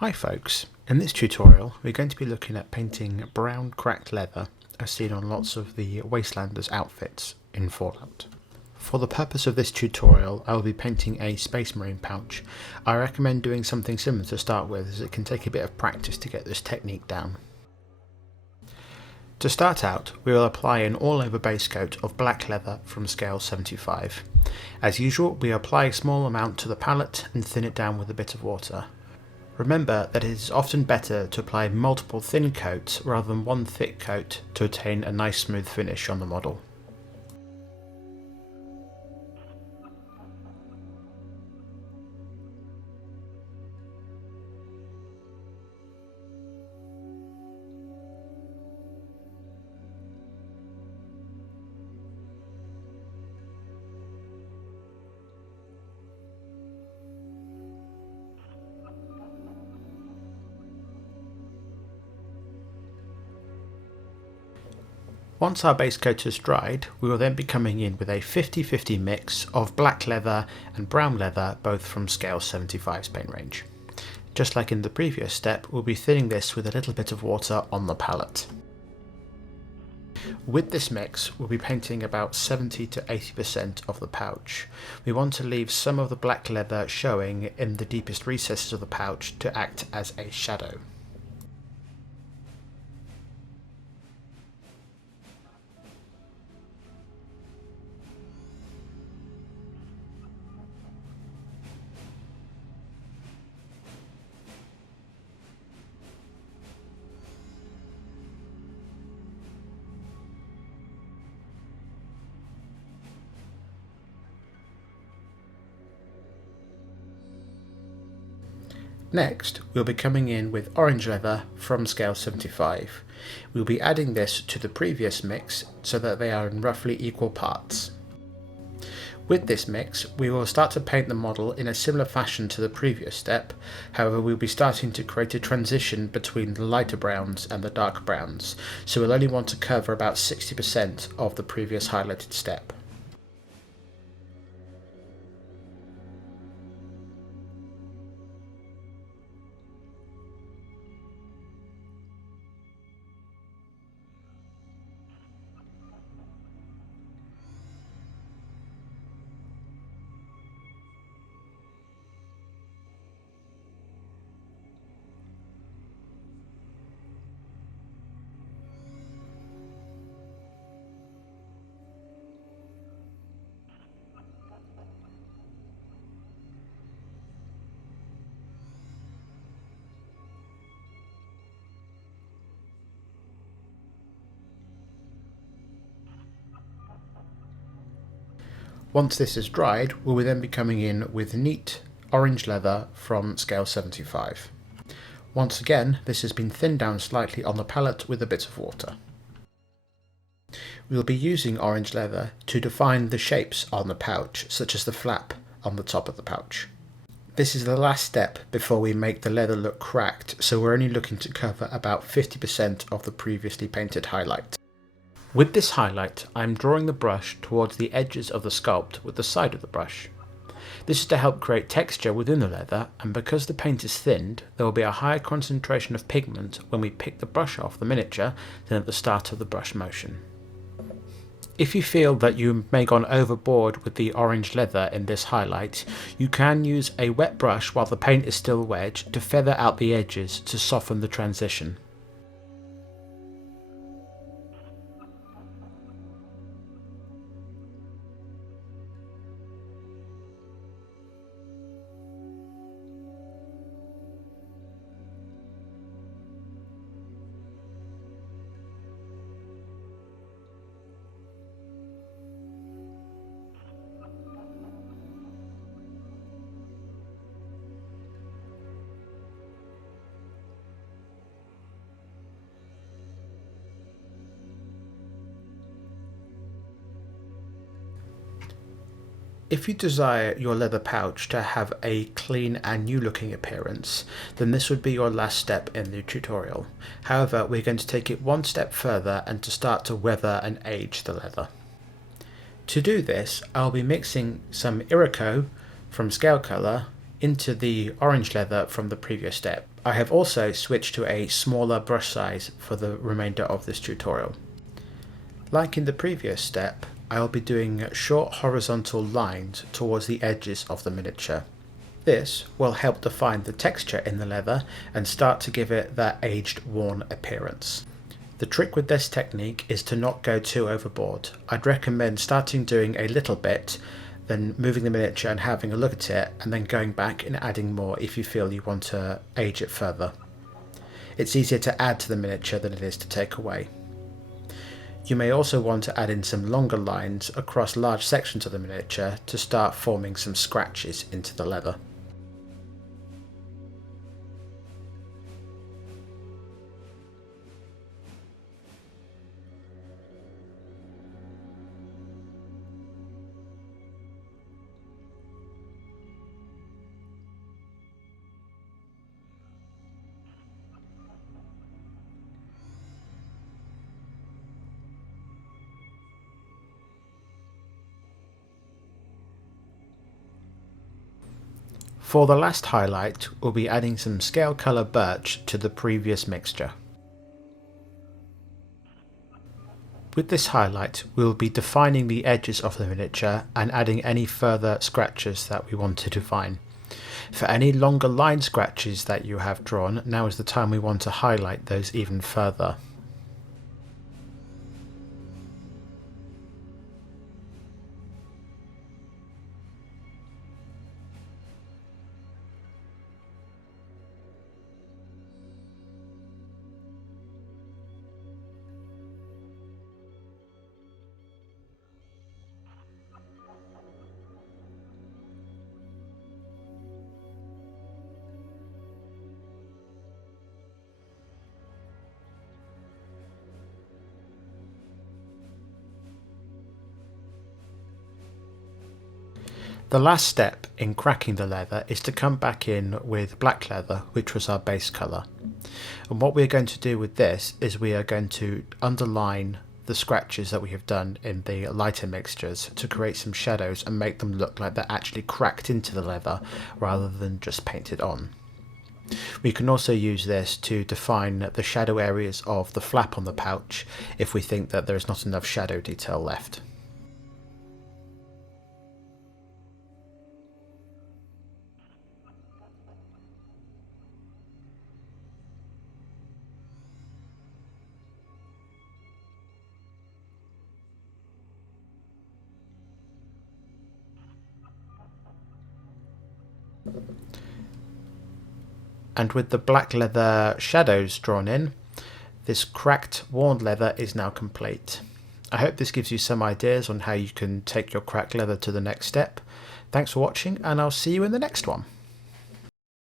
Hi folks, in this tutorial we're going to be looking at painting brown cracked leather as seen on lots of the Wastelanders outfits in Fallout. For the purpose of this tutorial I will be painting a Space Marine pouch. I recommend doing something similar to start with as it can take a bit of practice to get this technique down. To start out, we will apply an all-over base coat of black leather from scale 75. As usual, we apply a small amount to the palette and thin it down with a bit of water. Remember that it is often better to apply multiple thin coats rather than one thick coat to attain a nice smooth finish on the model. Once our base coat has dried, we will then be coming in with a 50-50 mix of black leather and brown leather, both from scale 75's paint range. Just like in the previous step, we'll be thinning this with a little bit of water on the palette. With this mix, we'll be painting about 70 to 80% of the pouch. We want to leave some of the black leather showing in the deepest recesses of the pouch to act as a shadow. Next, we'll be coming in with orange leather from scale 75. We'll be adding this to the previous mix so that they are in roughly equal parts. With this mix, we will start to paint the model in a similar fashion to the previous step, however we'll be starting to create a transition between the lighter browns and the dark browns, so we'll only want to cover about 60% of the previous highlighted step. Once this is dried, we will then be coming in with neat orange leather from scale 75. Once again, this has been thinned down slightly on the palette with a bit of water. We will be using orange leather to define the shapes on the pouch, such as the flap on the top of the pouch. This is the last step before we make the leather look cracked, so we're only looking to cover about 50% of the previously painted highlight. With this highlight, I am drawing the brush towards the edges of the sculpt with the side of the brush. This is to help create texture within the leather, and because the paint is thinned, there will be a higher concentration of pigment when we pick the brush off the miniature than at the start of the brush motion. If you feel that you may have gone overboard with the orange leather in this highlight, you can use a wet brush while the paint is still wet to feather out the edges to soften the transition. If you desire your leather pouch to have a clean and new looking appearance, then this would be your last step in the tutorial. However, we're going to take it one step further and to start to weather and age the leather. To do this, I'll be mixing some Iroko from Scalecolor into the orange leather from the previous step. I have also switched to a smaller brush size for the remainder of this tutorial. Like in the previous step, I will be doing short horizontal lines towards the edges of the miniature. This will help define the texture in the leather and start to give it that aged, worn appearance. The trick with this technique is to not go too overboard. I'd recommend starting doing a little bit, then moving the miniature and having a look at it, and then going back and adding more if you feel you want to age it further. It's easier to add to the miniature than it is to take away. You may also want to add in some longer lines across large sections of the miniature to start forming some scratches into the leather. For the last highlight, we'll be adding some Scalecolor Birch to the previous mixture. With this highlight, we'll be defining the edges of the miniature and adding any further scratches that we want to define. For any longer line scratches that you have drawn, now is the time we want to highlight those even further. The last step in cracking the leather is to come back in with black leather, which was our base colour. And what we're going to do with this is we are going to underline the scratches that we have done in the lighter mixtures to create some shadows and make them look like they're actually cracked into the leather rather than just painted on. We can also use this to define the shadow areas of the flap on the pouch if we think that there is not enough shadow detail left. And with the black leather shadows drawn in, this cracked, worn leather is now complete. I hope this gives you some ideas on how you can take your cracked leather to the next step. Thanks for watching, and I'll see you in the next one.